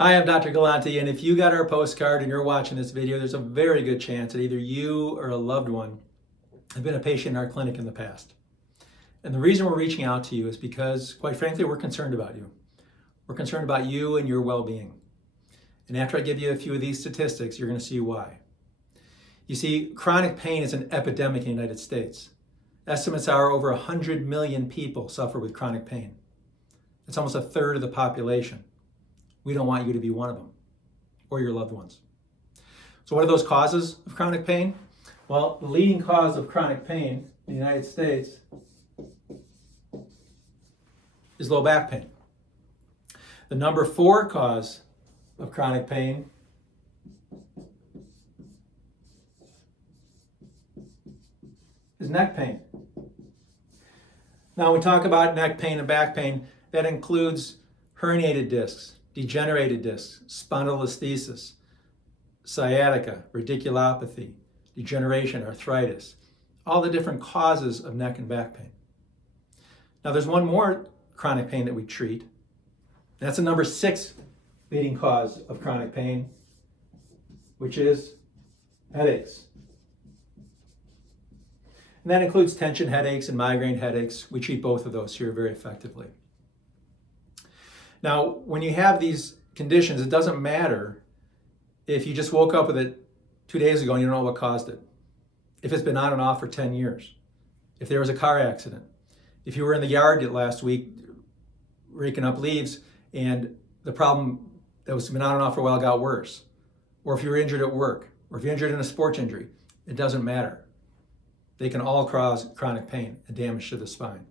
Hi, I'm Dr. Galante, and if you got our postcard and you're watching this video, there's a very good chance that either you or a loved one have been a patient in our clinic in the past. And the reason we're reaching out to you is because, quite frankly, we're concerned about you. We're concerned about you and your well-being. And after I give you a few of these statistics, you're going to see why. You see, chronic pain is an epidemic in the United States. Estimates are over 100 million people suffer with chronic pain. That's almost a third of the population. We don't want you to be one of them or your loved ones. So what are those causes of chronic pain? Well, the leading cause of chronic pain in the United States is low back pain. The number 4 cause of chronic pain is neck pain. Now, when we talk about neck pain and back pain, that includes herniated discs, degenerated discs, spondylolisthesis, sciatica, radiculopathy, degeneration, arthritis, all the different causes of neck and back pain. Now, there's one more chronic pain that we treat. That's the number 6 leading cause of chronic pain, which is headaches. And that includes tension headaches and migraine headaches. We treat both of those here very effectively. Now, when you have these conditions, it doesn't matter if you just woke up with it 2 days ago and you don't know what caused it. If it's been on and off for 10 years. If there was a car accident. If you were in the yard last week raking up leaves and the problem that was been on and off for a while got worse. Or if you were injured at work. Or if you're injured in a sports injury. It doesn't matter. They can all cause chronic pain and damage to the spine.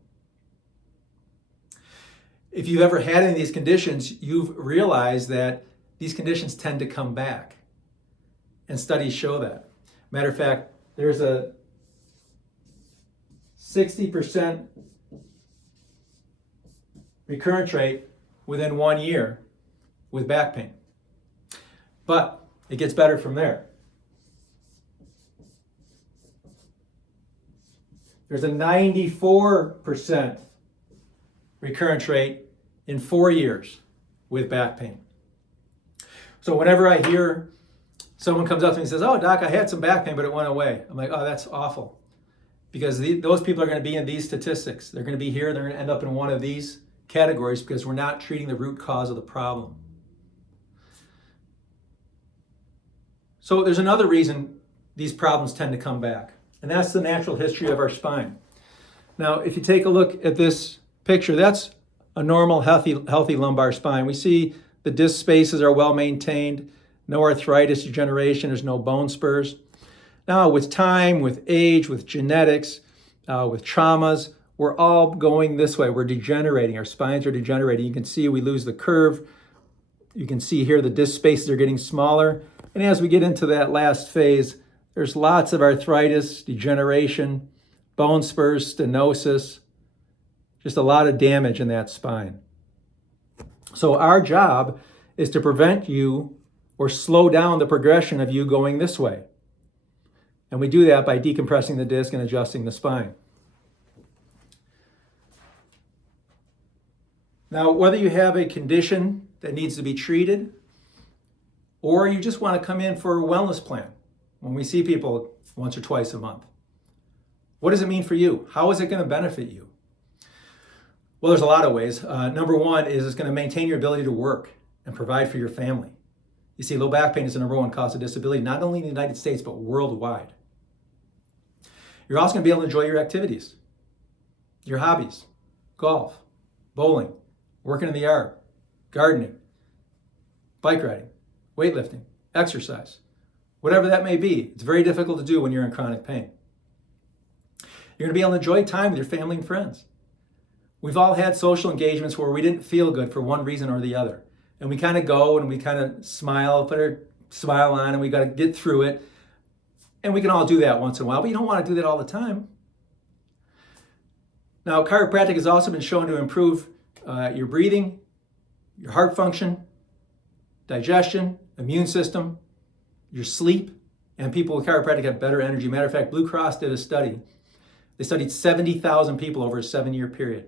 If you've ever had any of these conditions, you've realized that these conditions tend to come back. And studies show that. Matter of fact, there's a 60% recurrence rate within 1 year with back pain. But it gets better from there. There's a 94% recurrence rate in 4 years with back pain. So whenever I hear someone comes up to me and says, "Oh, doc, I had some back pain, but it went away," I'm like, "Oh, that's awful." Because those people are going to be in these statistics. They're going to be here. They're going to end up in one of these categories because we're not treating the root cause of the problem. So there's another reason these problems tend to come back, and that's the natural history of our spine. Now, if you take a look at this picture, that's a normal, healthy lumbar spine. We see the disc spaces are well maintained, no arthritis, degeneration, there's no bone spurs. Now, with time, with age, with genetics, with traumas, we're all going this way. We're degenerating. Our spines are degenerating. You can see we lose the curve. You can see here the disc spaces are getting smaller. And as we get into that last phase, there's lots of arthritis, degeneration, bone spurs, stenosis, just a lot of damage in that spine. So our job is to prevent you or slow down the progression of you going this way. And we do that by decompressing the disc and adjusting the spine. Now, whether you have a condition that needs to be treated or you just want to come in for a wellness plan, when we see people once or twice a month, what does it mean for you? How is it going to benefit you? Well, there's a lot of ways. Number 1 is it's going to maintain your ability to work and provide for your family. You see, low back pain is the number 1 cause of disability, not only in the United States, but worldwide. You're also going to be able to enjoy your activities, your hobbies, golf, bowling, working in the yard, gardening, bike riding, weightlifting, exercise, whatever that may be. It's very difficult to do when you're in chronic pain. You're going to be able to enjoy time with your family and friends. We've all had social engagements where we didn't feel good for one reason or the other. And we kind of go and we kind of smile, put our smile on, and we got to get through it. And we can all do that once in a while, but you don't want to do that all the time. Now, chiropractic has also been shown to improve your breathing, your heart function, digestion, immune system, your sleep, and people with chiropractic have better energy. Matter of fact, Blue Cross did a study. They studied 70,000 people over a 7-year period.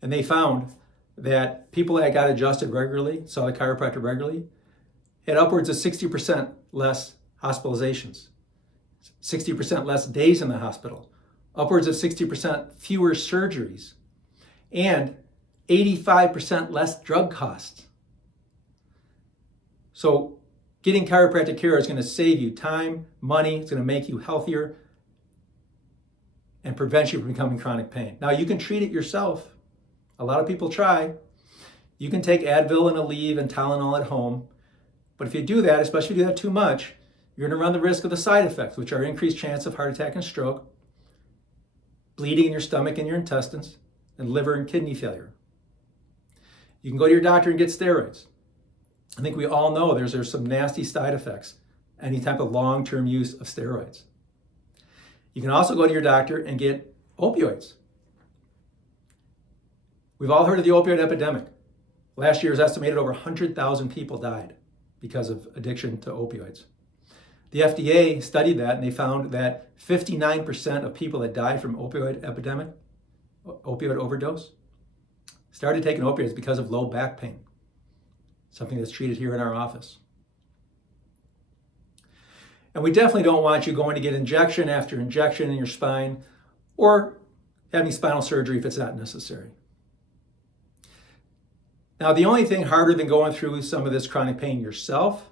And they found that people that got adjusted regularly, saw the chiropractor regularly, had upwards of 60% less hospitalizations, 60% less days in the hospital, upwards of 60% fewer surgeries, and 85% less drug costs. So getting chiropractic care is going to save you time, money, it's going to make you healthier, and prevent you from becoming chronic pain. Now, you can treat it yourself. A lot of people try. You can take Advil and Aleve and Tylenol at home. But if you do that, especially if you do that too much, you're going to run the risk of the side effects, which are increased chance of heart attack and stroke, bleeding in your stomach and your intestines, and liver and kidney failure. You can go to your doctor and get steroids. I think we all know there's some nasty side effects, any type of long-term use of steroids. You can also go to your doctor and get opioids. We've all heard of the opioid epidemic. Last year, it was estimated over 100,000 people died because of addiction to opioids. The FDA studied that, and they found that 59% of people that died from opioid overdose, started taking opioids because of low back pain, something that's treated here in our office. And we definitely don't want you going to get injection after injection in your spine or having spinal surgery if it's not necessary. Now, the only thing harder than going through some of this chronic pain yourself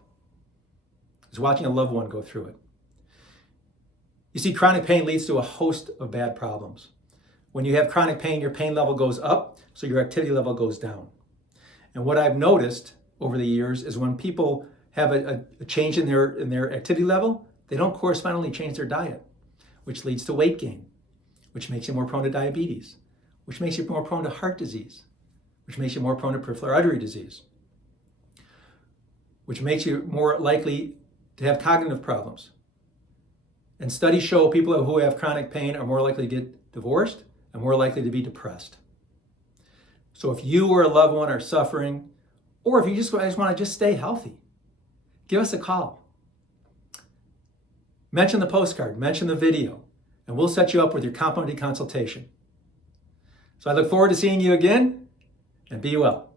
is watching a loved one go through it. You see, chronic pain leads to a host of bad problems. When you have chronic pain, your pain level goes up, so your activity level goes down. And what I've noticed over the years is when people have a change in their activity level, they don't correspondingly change their diet, which leads to weight gain, which makes you more prone to diabetes, which makes you more prone to heart disease, which makes you more prone to peripheral artery disease, which makes you more likely to have cognitive problems. And studies show people who have chronic pain are more likely to get divorced and more likely to be depressed. So if you or a loved one are suffering, or if you just want to stay healthy, give us a call. Mention the postcard, mention the video, and we'll set you up with your complimentary consultation. So I look forward to seeing you again, and be well.